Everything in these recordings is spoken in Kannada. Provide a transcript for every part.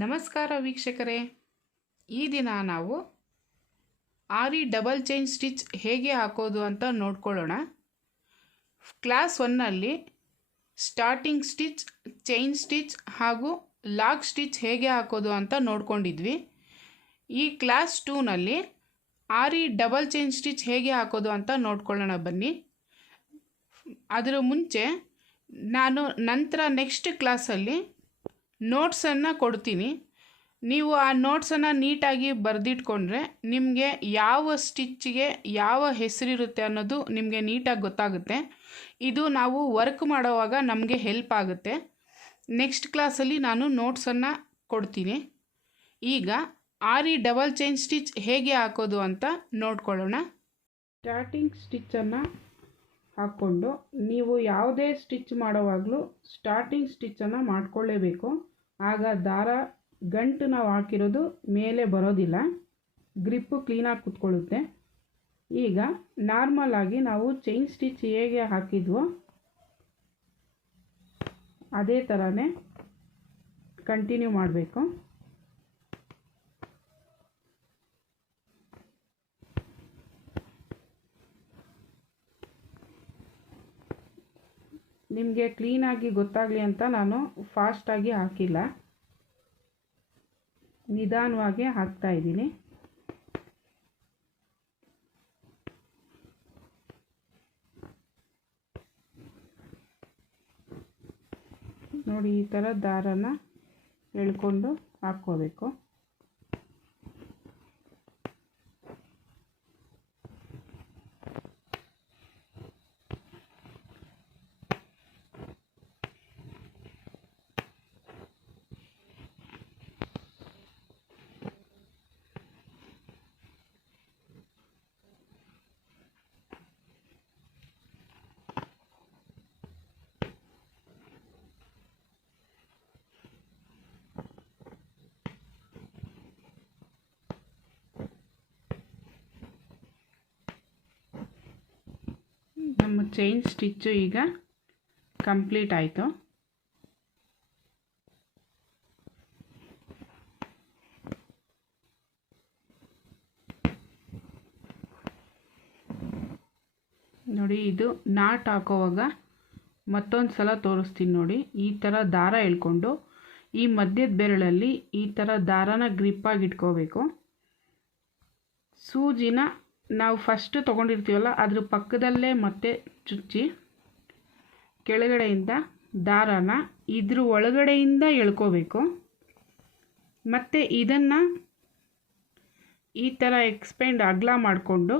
ನಮಸ್ಕಾರ ವೀಕ್ಷಕರೇ, ಈ ದಿನ ನಾವು ಆರಿ ಡಬಲ್ ಚೈನ್ ಸ್ಟಿಚ್ ಹೇಗೆ ಹಾಕೋದು ಅಂತ ನೋಡ್ಕೊಳ್ಳೋಣ. ಕ್ಲಾಸ್ 1ನಲ್ಲಿ ಸ್ಟಾರ್ಟಿಂಗ್ ಸ್ಟಿಚ್, ಚೈನ್ ಸ್ಟಿಚ್ ಹಾಗೂ ಲಾಕ್ ಸ್ಟಿಚ್ ಹೇಗೆ ಹಾಕೋದು ಅಂತ ನೋಡ್ಕೊಂಡಿದ್ವಿ. ಈ ಕ್ಲಾಸ್ 2ನಲ್ಲಿ ಆರಿ ಡಬಲ್ ಚೈನ್ ಸ್ಟಿಚ್ ಹೇಗೆ ಹಾಕೋದು ಅಂತ ನೋಡ್ಕೊಳ್ಳೋಣ ಬನ್ನಿ. ಅದರ ಮುಂಚೆ ನಾನು ನೆಕ್ಸ್ಟ್ ಕ್ಲಾಸಲ್ಲಿ ನೋಟ್ಸನ್ನು ಕೊಡ್ತೀನಿ. ನೀವು ಆ ನೋಟ್ಸನ್ನು ನೀಟಾಗಿ ಬರೆದಿಟ್ಕೊಂಡ್ರೆ ನಿಮಗೆ ಯಾವ ಸ್ಟಿಚ್ಗೆ ಯಾವ ಹೆಸರಿರುತ್ತೆ ಅನ್ನೋದು ನಿಮಗೆ ನೀಟಾಗಿ ಗೊತ್ತಾಗುತ್ತೆ. ಇದು ನಾವು ವರ್ಕ್ ಮಾಡೋವಾಗ ನಮಗೆ ಹೆಲ್ಪ್ ಆಗುತ್ತೆ. ನೆಕ್ಸ್ಟ್ ಕ್ಲಾಸಲ್ಲಿ ನಾನು ನೋಟ್ಸನ್ನು ಕೊಡ್ತೀನಿ. ಈಗ ಆರಿ ಡಬಲ್ ಚೈನ್ ಸ್ಟಿಚ್ ಹೇಗೆ ಹಾಕೋದು ಅಂತ ನೋಡ್ಕೊಳ್ಳೋಣ. ಸ್ಟಾರ್ಟಿಂಗ್ ಸ್ಟಿಚ್ಚನ್ನು ಹಾಕ್ಕೊಂಡು ನೀವು ಯಾವುದೇ ಸ್ಟಿಚ್ ಮಾಡೋವಾಗಲೂ ಸ್ಟಾರ್ಟಿಂಗ್ ಸ್ಟಿಚ್ಚನ್ನು ಮಾಡ್ಕೊಳ್ಳೇಬೇಕು. ಆಗ ದಾರ ಗಂಟು ನಾವು ಹಾಕಿರೋದು ಮೇಲೆ ಬರೋದಿಲ್ಲ, ಗ್ರಿಪ್ಪು ಕ್ಲೀನಾಗಿ ಕುತ್ಕೊಳ್ಳುತ್ತೆ. ಈಗ ನಾರ್ಮಲ್ ಆಗಿ ನಾವು ಚೈನ್ ಸ್ಟಿಚ್ ಹೇಗೆ ಹಾಕಿದ್ವೋ ಅದೇ ಥರನೇ ಕಂಟಿನ್ಯೂ ಮಾಡಬೇಕು. ನಿಮಗೆ ಕ್ಲೀನಾಗಿ ಗೊತ್ತಾಗಲಿ ಅಂತ ನಾನು ಫಾಸ್ಟಾಗಿ ಹಾಕಿಲ್ಲ, ನಿಧಾನವಾಗಿ ಹಾಕ್ತಾ ಇದ್ದೀನಿ. ನೋಡಿ, ಈ ಥರ ದಾರನ ಎಳ್ಕೊಂಡು ಹಾಕ್ಕೋಬೇಕು. ನಮ್ಮ ಚೈನ್ ಸ್ಟಿಚ್ಚು ಈಗ ಕಂಪ್ಲೀಟ್ ಆಯಿತು. ನೋಡಿ, ಇದು ನಾಟ್ ಹಾಕೋವಾಗ ಮತ್ತೊಂದು ಸಲ ತೋರಿಸ್ತೀನಿ ನೋಡಿ. ಈ ಥರ ದಾರ ಎಳ್ಕೊಂಡು ಈ ಮಧ್ಯದ ಬೆರಳಲ್ಲಿ ಈ ಥರ ದಾರನ ಗ್ರಿಪ್ಪಾಗಿ ಇಟ್ಕೋಬೇಕು. ಸೂಜಿನ ನಾವು ಫಸ್ಟ್ ತೊಗೊಂಡಿರ್ತೀವಲ್ಲ ಅದ್ರ ಪಕ್ಕದಲ್ಲೇ ಮತ್ತೆ ಚುಚ್ಚಿ ಕೆಳಗಡೆಯಿಂದ ದಾರನ ಇದ್ರ ಒಳಗಡೆಯಿಂದ ಎಳ್ಕೋಬೇಕು. ಮತ್ತು ಇದನ್ನು ಈ ಥರ ಎಕ್ಸ್ಪೆಂಡ್ ಅಗಲ ಮಾಡಿಕೊಂಡು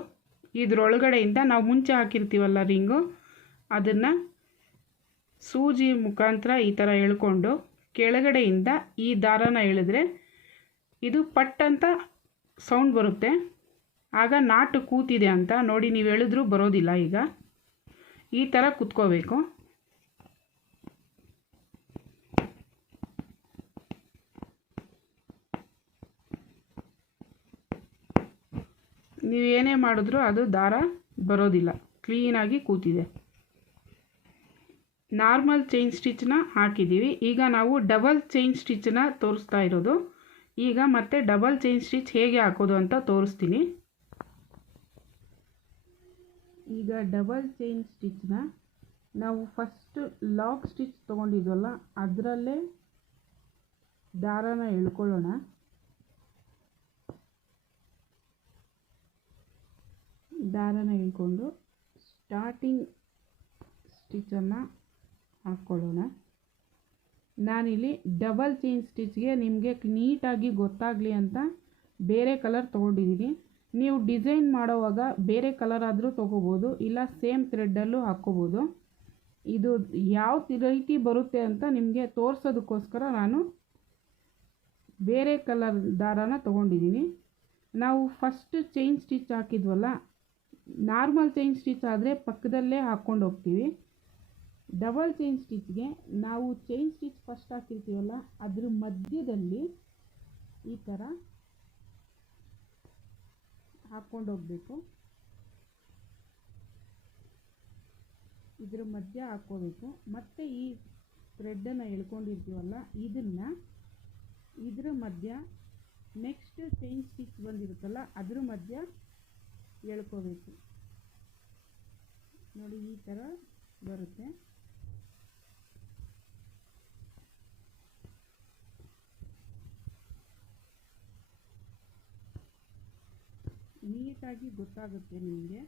ಇದ್ರೊಳಗಡೆಯಿಂದ ನಾವು ಮುಂಚೆ ಹಾಕಿರ್ತೀವಲ್ಲ ರಿಂಗು, ಅದನ್ನು ಸೂಜಿ ಮುಖಾಂತರ ಈ ಥರ ಎಳ್ಕೊಂಡು ಕೆಳಗಡೆಯಿಂದ ಈ ದಾರನ ಎಳೆದ್ರೆ ಇದು ಪಟ್ ಅಂತ ಸೌಂಡ್ ಬರುತ್ತೆ. ಆಗ ನಾಟು ಕೂತಿದೆ ಅಂತ ನೋಡಿ, ನೀವು ಎಳೆದ್ರೂ ಬರೋದಿಲ್ಲ. ಈಗ ಈ ಥರ ಕುತ್ಕೋಬೇಕು. ನೀವು ಏನೇ ಮಾಡಿದ್ರೂ ಅದು ದಾರ ಬರೋದಿಲ್ಲ, ಕ್ಲೀನಾಗಿ ಕೂತಿದೆ. ನಾರ್ಮಲ್ ಚೈನ್ ಸ್ಟಿಚ್ನ ಹಾಕಿದ್ದೀವಿ. ಈಗ ನಾವು ಡಬಲ್ ಚೈನ್ ಸ್ಟಿಚ್ನ ತೋರಿಸ್ತಾ ಇರೋದು. ಈಗ ಮತ್ತೆ ಡಬಲ್ ಚೈನ್ ಸ್ಟಿಚ್ ಹೇಗೆ ಹಾಕೋದು ಅಂತ ತೋರಿಸ್ತೀನಿ. ಈಗ ಡಬಲ್ ಚೈನ್ ಸ್ಟಿಚ್ನ ನಾವು ಫಸ್ಟ್ ಲಾಕ್ ಸ್ಟಿಚ್ ತೊಗೊಂಡಿದ್ವಲ್ಲ ಅದರಲ್ಲೇ ದಾರನ ಎಳ್ಕೊಳ್ಳೋಣ. ದಾರನ ಎಳ್ಕೊಂಡು ಸ್ಟಾರ್ಟಿಂಗ್ ಸ್ಟಿಚ್ಚನ್ನು ಹಾಕ್ಕೊಳ್ಳೋಣ. ನಾನಿಲ್ಲಿ ಡಬಲ್ ಚೈನ್ ಸ್ಟಿಚ್ಗೆ ನಿಮಗೆ ನೀಟಾಗಿ ಗೊತ್ತಾಗಲಿ ಅಂತ ಬೇರೆ ಕಲರ್ ತೊಗೊಂಡಿದ್ದೀನಿ. ನೀವು ಡಿಸೈನ್ ಮಾಡೋವಾಗ ಬೇರೆ ಕಲರ್ ಆದರೂ ತೊಗೋಬೋದು, ಇಲ್ಲ ಸೇಮ್ ಥ್ರೆಡ್ಡಲ್ಲೂ ಹಾಕ್ಕೋಬೋದು. ಇದು ಯಾವ ರೀತಿ ಬರುತ್ತೆ ಅಂತ ನಿಮಗೆ ತೋರಿಸೋದಕ್ಕೋಸ್ಕರ ನಾನು ಬೇರೆ ಕಲರ್ ದಾರನ ತೊಗೊಂಡಿದ್ದೀನಿ. ನಾವು ಫಸ್ಟ್ ಚೈನ್ ಸ್ಟಿಚ್ ಹಾಕಿದ್ವಲ್ಲ, ನಾರ್ಮಲ್ ಚೈನ್ ಸ್ಟಿಚ್ ಆದರೆ ಪಕ್ಕದಲ್ಲೇ ಹಾಕ್ಕೊಂಡು ಹೋಗ್ತೀವಿ. ಡಬಲ್ ಚೈನ್ ಸ್ಟಿಚ್ಗೆ ನಾವು ಚೈನ್ ಸ್ಟಿಚ್ ಫಸ್ಟ್ ಹಾಕಿರ್ತೀವಲ್ಲ ಅದ್ರ ಮಧ್ಯದಲ್ಲಿ ಈ ಥರ ಹಾಕ್ಕೊಂಡು ಹೋಗಬೇಕು. ಇದ್ರ ಮಧ್ಯ ಹಾಕ್ಕೋಬೇಕು. ಮತ್ತು ಈ ಥ್ರೆಡ್ಡನ್ನು ಎಳ್ಕೊಂಡಿರ್ತೀವಲ್ಲ ಇದನ್ನು ಇದ್ರ ಮಧ್ಯ ನೆಕ್ಸ್ಟ್ ಚೈನ್ ಸ್ಟಿಚ್ ಬಂದಿರುತ್ತಲ್ಲ ಅದ್ರ ಮಧ್ಯ ಎಳ್ಕೋಬೇಕು. ನೋಡಿ ಈ ಥರ ಬರುತ್ತೆ. ನೀಟಾಗಿ ಗೊತ್ತಾಗುತ್ತೆ ನಿಮಗೆ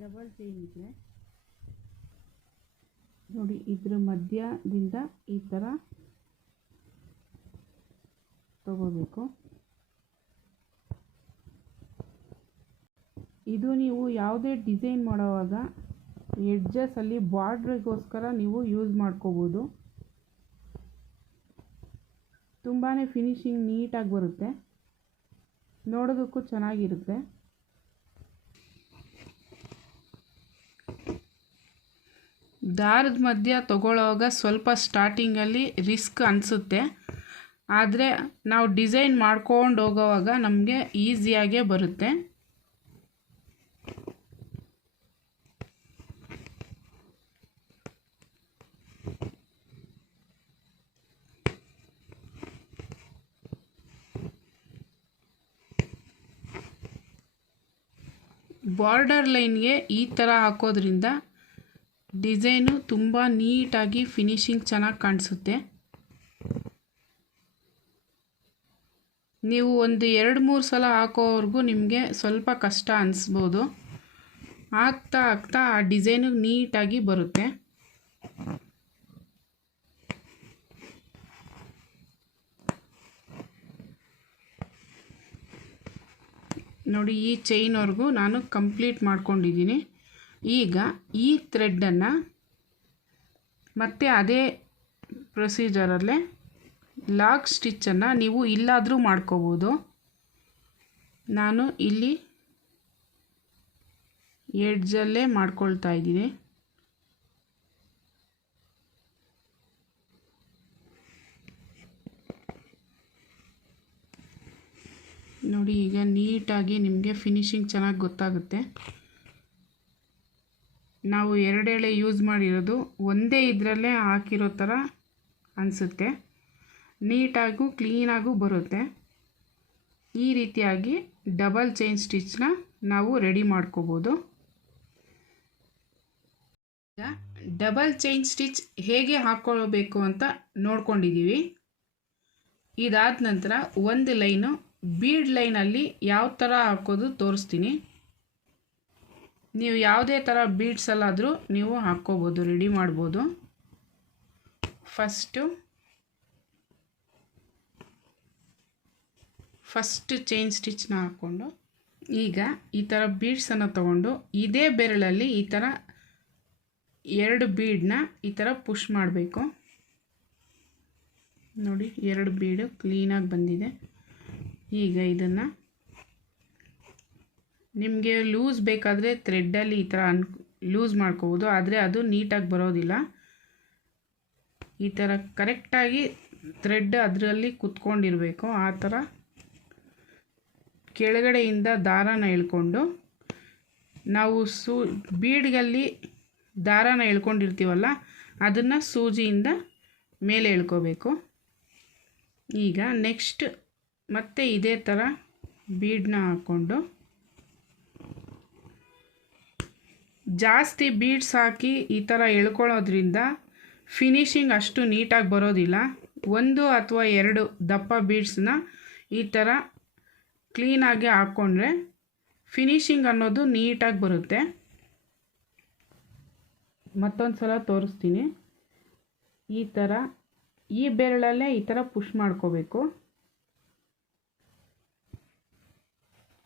ಡಬಲ್ ಚೈನ್ ಇದ್ರೆ. ನೋಡಿ ಇದ್ರ ಮಧ್ಯದಿಂದ ಈ ಥರ ತಗೋಬೇಕು. ಇದು ನೀವು ಯಾವುದೇ ಡಿಸೈನ್ ಮಾಡೋವಾಗ ಎಡ್ಜಸಲ್ಲಿ ಬಾರ್ಡ್ರಿಗೋಸ್ಕರ ನೀವು ಯೂಸ್ ಮಾಡ್ಕೋಬೋದು. ತುಂಬಾ ಫಿನಿಶಿಂಗ್ ನೀಟಾಗಿ ಬರುತ್ತೆ, ನೋಡೋದಕ್ಕೂ ಚೆನ್ನಾಗಿರುತ್ತೆ. ದಾರದ ಮಧ್ಯ ತಗೊಳ್ಳೋವಾಗ ಸ್ವಲ್ಪ ಸ್ಟಾರ್ಟಿಂಗಲ್ಲಿ ರಿಸ್ಕ್ ಅನಿಸುತ್ತೆ, ಆದರೆ ನಾವು ಡಿಸೈನ್ ಮಾಡ್ಕೊಂಡು ಹೋಗೋವಾಗ ನಮಗೆ ಈಸಿಯಾಗೇ ಬರುತ್ತೆ. ಬಾರ್ಡರ್ ಲೈನ್ಗೆ ಈ ಥರ ಹಾಕೋದ್ರಿಂದ ಡಿಸೈನು ತುಂಬ ನೀಟಾಗಿ ಫಿನಿಶಿಂಗ್ ಚೆನ್ನಾಗಿ ಕಾಣಿಸುತ್ತೆ. ನೀವು ಒಂದು 2-3 ಸಲ ಹಾಕೋವರೆಗೂ ನಿಮಗೆ ಸ್ವಲ್ಪ ಕಷ್ಟ ಅನಿಸ್ಬೋದು. ಆಗ್ತಾ ಆಗ್ತಾ ಆ ಡಿಸೈನು ನೀಟಾಗಿ ಬರುತ್ತೆ. ನೋಡಿ ಈ ಚೈನ್ವರೆಗೂ ನಾನು ಕಂಪ್ಲೀಟ್ ಮಾಡ್ಕೊಂಡಿದ್ದೀನಿ. ಈಗ ಈ ಥ್ರೆಡ್ಡನ್ನು ಮತ್ತೆ ಅದೇ ಪ್ರೊಸೀಜರಲ್ಲೇ ಲಾಕ್ ಸ್ಟಿಚ್ಚನ್ನು ನೀವು ಇಲ್ಲಾದರೂ ಮಾಡ್ಕೋಬೋದು. ನಾನು ಇಲ್ಲಿ ಎಡ್ಜಲ್ಲೇ ಮಾಡ್ಕೊಳ್ತಾ ಇದ್ದೀನಿ. ನೋಡಿ ಈಗ ನೀಟಾಗಿ ನಿಮಗೆ ಫಿನಿಶಿಂಗ್ ಚೆನ್ನಾಗಿ ಗೊತ್ತಾಗುತ್ತೆ. ನಾವು 2 ಎಳೆ ಯೂಸ್ ಮಾಡಿರೋದು ಒಂದೇ ಇದರಲ್ಲೇ ಹಾಕಿರೋ ಥರ ಅನಿಸುತ್ತೆ. ನೀಟಾಗೂ ಕ್ಲೀನಾಗೂ ಬರುತ್ತೆ. ಈ ರೀತಿಯಾಗಿ ಡಬಲ್ ಚೈನ್ ಸ್ಟಿಚ್ನ ನಾವು ರೆಡಿ ಮಾಡ್ಕೋಬೋದು. ಈಗ ಡಬಲ್ ಚೈನ್ ಸ್ಟಿಚ್ ಹೇಗೆ ಹಾಕ್ಕೊಳ್ಬೇಕು ಅಂತ ನೋಡ್ಕೊಂಡಿದ್ದೀವಿ. ಇದಾದ ನಂತರ ಒಂದು ಲೈನು ಬೀಡ್ ಲೈನಲ್ಲಿ ಯಾವ ಥರ ಹಾಕೋದು ತೋರಿಸ್ತೀನಿ. ನೀವು ಯಾವುದೇ ಥರ ಬೀಡ್ಸಲ್ಲಾದರೂ ನೀವು ಹಾಕ್ಕೋಬೋದು, ರೆಡಿ ಮಾಡ್ಬೋದು. ಫಸ್ಟ್ ಚೈನ್ ಸ್ಟಿಚ್ನ ಹಾಕ್ಕೊಂಡು ಈಗ ಈ ಥರ ಬೀಡ್ಸನ್ನು ತಗೊಂಡು ಇದೇ ಬೆರಳಲ್ಲಿ ಈ ಥರ 2 ಬೀಡನ್ನ ಈ ಥರ ಪುಷ್ ಮಾಡಬೇಕು. ನೋಡಿ 2 ಬೀಡು ಕ್ಲೀನಾಗಿ ಬಂದಿದೆ. ಈಗ ಇದನ್ನು ನಿಮಗೆ ಲೂಸ್ ಬೇಕಾದರೆ ಥ್ರೆಡ್ಡಲ್ಲಿ ಈ ಥರ ಲೂಸ್ ಮಾಡ್ಕೋಬೋದು, ಆದರೆ ಅದು ನೀಟಾಗಿ ಬರೋದಿಲ್ಲ. ಈ ಥರ ಕರೆಕ್ಟಾಗಿ ಥ್ರೆಡ್ ಅದರಲ್ಲಿ ಕುತ್ಕೊಂಡಿರಬೇಕು. ಆ ಥರ ಕೆಳಗಡೆಯಿಂದ ದಾರಾನ ಎಳ್ಕೊಂಡು ನಾವು ಬೀಡ್ಗಲ್ಲಿ ದಾರಾನ ಎಳ್ಕೊಂಡಿರ್ತೀವಲ್ಲ ಅದನ್ನು ಸೂಜಿಯಿಂದ ಮೇಲೆ ಎಳ್ಕೋಬೇಕು. ಈಗ ನೆಕ್ಸ್ಟ್ ಮತ್ತೆ ಇದೇ ಥರ ಬೀಡನ್ನ ಹಾಕ್ಕೊಂಡು ಜಾಸ್ತಿ ಬೀಡ್ಸ್ ಹಾಕಿ ಈ ಥರ ಎಳ್ಕೊಳ್ಳೋದ್ರಿಂದ ಫಿನಿಶಿಂಗ್ ಅಷ್ಟು ನೀಟಾಗಿ ಬರೋದಿಲ್ಲ. 1 ಅಥವಾ 2 ದಪ್ಪ ಬೀಡ್ಸನ್ನ ಈ ಥರ ಕ್ಲೀನಾಗಿ ಹಾಕ್ಕೊಂಡ್ರೆ ಫಿನಿಶಿಂಗ್ ಅನ್ನೋದು ನೀಟಾಗಿ ಬರುತ್ತೆ. ಮತ್ತೊಂದು ಸಲ ತೋರಿಸ್ತೀನಿ. ಈ ಥರ ಈ ಬೆರಳಲ್ಲೇ ಈ ಥರ ಪುಷ್ ಮಾಡ್ಕೋಬೇಕು.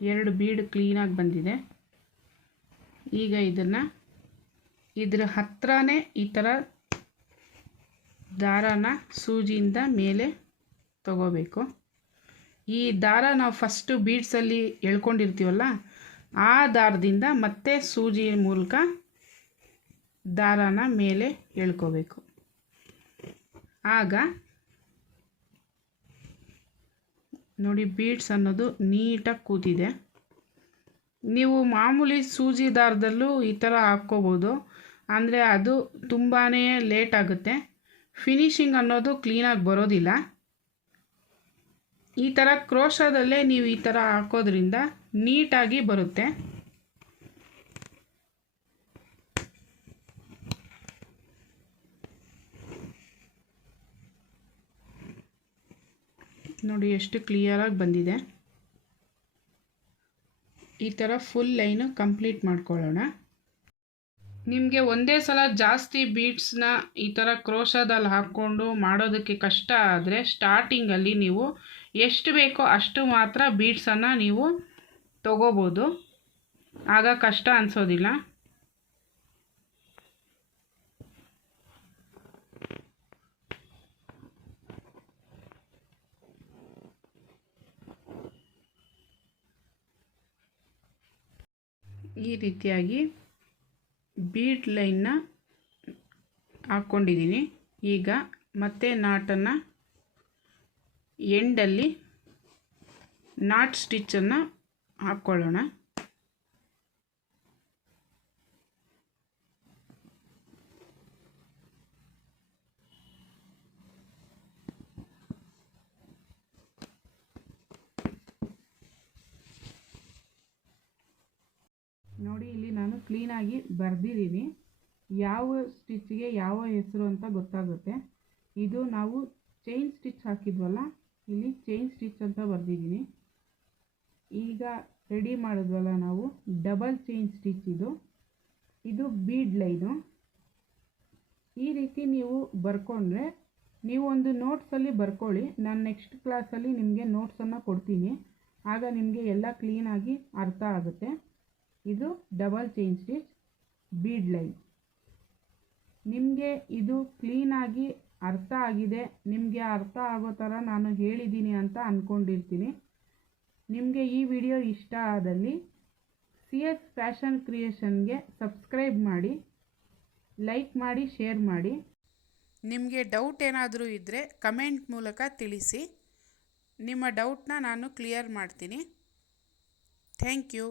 2 ಬೀಡ್ ಕ್ಲೀನಾಗಿ ಬಂದಿದೆ. ಈಗ ಇದನ್ನು ಇದ್ರ ಹತ್ರನೇ ಈ ಥರ ದಾರಾನ ಸೂಜಿಯಿಂದ ಮೇಲೆ ತಗೋಬೇಕು. ಈ ದಾರ ನಾವು ಫಸ್ಟು ಬೀಡ್ಸಲ್ಲಿ ಎಳ್ಕೊಂಡಿರ್ತೀವಲ್ಲ ಆ ದಾರದಿಂದ ಮತ್ತೆ ಸೂಜಿ ಮೂಲಕ ದಾರಾನ ಮೇಲೆ ಎಳ್ಕೋಬೇಕು. ಆಗ ನೋಡಿ ಬೀಡ್ಸ್ ಅನ್ನೋದು ನೀಟಾಗಿ ಕೂತಿದೆ. ನೀವು ಮಾಮೂಲಿ ಸೂಜಿ ದಾರದಲ್ಲೂ ಈ ಥರ ಹಾಕ್ಕೋಬೋದು, ಅಂದರೆ ಅದು ತುಂಬಾ ಲೇಟ್ ಆಗುತ್ತೆ. ಫಿನಿಶಿಂಗ್ ಅನ್ನೋದು ಕ್ಲೀನಾಗಿ ಬರೋದಿಲ್ಲ. ಈ ಥರ ಕ್ರೋಶದಲ್ಲೇ ನೀವು ಈ ಥರ ಹಾಕೋದ್ರಿಂದ ನೀಟಾಗಿ ಬರುತ್ತೆ. ನೋಡಿ ಎಷ್ಟು ಕ್ಲಿಯರಾಗಿ ಬಂದಿದೆ. ಈ ಥರ ಫುಲ್ ಲೈನು ಕಂಪ್ಲೀಟ್ ಮಾಡ್ಕೊಳ್ಳೋಣ. ನಿಮಗೆ ಒಂದೇ ಸಲ ಜಾಸ್ತಿ ಬೀಡ್ಸ್ನ ಈ ಥರ ಕ್ರೋಶದಲ್ಲಿ ಹಾಕ್ಕೊಂಡು ಮಾಡೋದಕ್ಕೆ ಕಷ್ಟ ಆದರೆ ಸ್ಟಾರ್ಟಿಂಗಲ್ಲಿ ನೀವು ಎಷ್ಟು ಬೇಕೋ ಅಷ್ಟು ಮಾತ್ರ ಬೀಡ್ಸನ್ನು ನೀವು ತಗೋಬೋದು. ಆಗ ಕಷ್ಟ ಅನಿಸೋದಿಲ್ಲ. ಈ ರೀತಿಯಾಗಿ ಬೀಡ್ ಲೈನ್ನ ಹಾಕ್ಕೊಂಡಿದ್ದೀನಿ. ಈಗ ಮತ್ತೆ ನಾಟನ್ನು ಎಂಡಲ್ಲಿ ನಾಟ್ ಸ್ಟಿಚ್ಚನ್ನು ಹಾಕ್ಕೊಳ್ಳೋಣ. ನೋಡಿ ಇಲ್ಲಿ ನಾನು ಕ್ಲೀನಾಗಿ ಬರೆದಿದ್ದೀನಿ. ಯಾವ ಸ್ಟಿಚ್ಗೆ ಯಾವ ಹೆಸರು ಅಂತ ಗೊತ್ತಾಗುತ್ತೆ. ಇದು ನಾವು ಚೈನ್ ಸ್ಟಿಚ್ ಹಾಕಿದ್ವಲ್ಲ, ಇಲ್ಲಿ ಚೈನ್ ಸ್ಟಿಚ್ ಅಂತ ಬರೆದಿದ್ದೀನಿ. ಈಗ ರೆಡಿ ಮಾಡಿದ್ವಲ್ಲ ನಾವು ಡಬಲ್ ಚೈನ್ ಸ್ಟಿಚ್, ಇದು ಬೀಡ್ ಲೈನು. ಈ ರೀತಿ ನೀವು ಬರ್ಕೊಂಡ್ರೆ ನೀವು ಒಂದು ನೋಟ್ಸಲ್ಲಿ ಬರ್ಕೊಳ್ಳಿ. ನಾನು ನೆಕ್ಸ್ಟ್ ಕ್ಲಾಸಲ್ಲಿ ನಿಮಗೆ ನೋಟ್ಸನ್ನು ಕೊಡ್ತೀನಿ. ಆಗ ನಿಮಗೆ ಎಲ್ಲ ಕ್ಲೀನಾಗಿ ಅರ್ಥ ಆಗುತ್ತೆ. ಇದು double chain stitch bead line. ನಿಮಗೆ ಇದು ಕ್ಲೀನಾಗಿ ಅರ್ಥ ಆಗಿದೆ. ನಿಮಗೆ ಅರ್ಥ ಆಗೋ ಥರ ನಾನು ಹೇಳಿದ್ದೀನಿ ಅಂತ ಅಂದ್ಕೊಂಡಿರ್ತೀನಿ. ನಿಮಗೆ ಈ ವಿಡಿಯೋ ಇಷ್ಟ ಆದಲ್ಲಿ CS ಫ್ಯಾಷನ್ ಕ್ರಿಯೇಷನ್ಗೆ ಸಬ್ಸ್ಕ್ರೈಬ್ ಮಾಡಿ, ಲೈಕ್ ಮಾಡಿ, ಶೇರ್ ಮಾಡಿ. ನಿಮಗೆ ಡೌಟ್ ಏನಾದರೂ ಇದ್ದರೆ ಕಮೆಂಟ್ ಮೂಲಕ ತಿಳಿಸಿ. ನಿಮ್ಮ ಡೌಟ್ನ ನಾನು ಕ್ಲಿಯರ್ ಮಾಡ್ತೀನಿ. Thank you.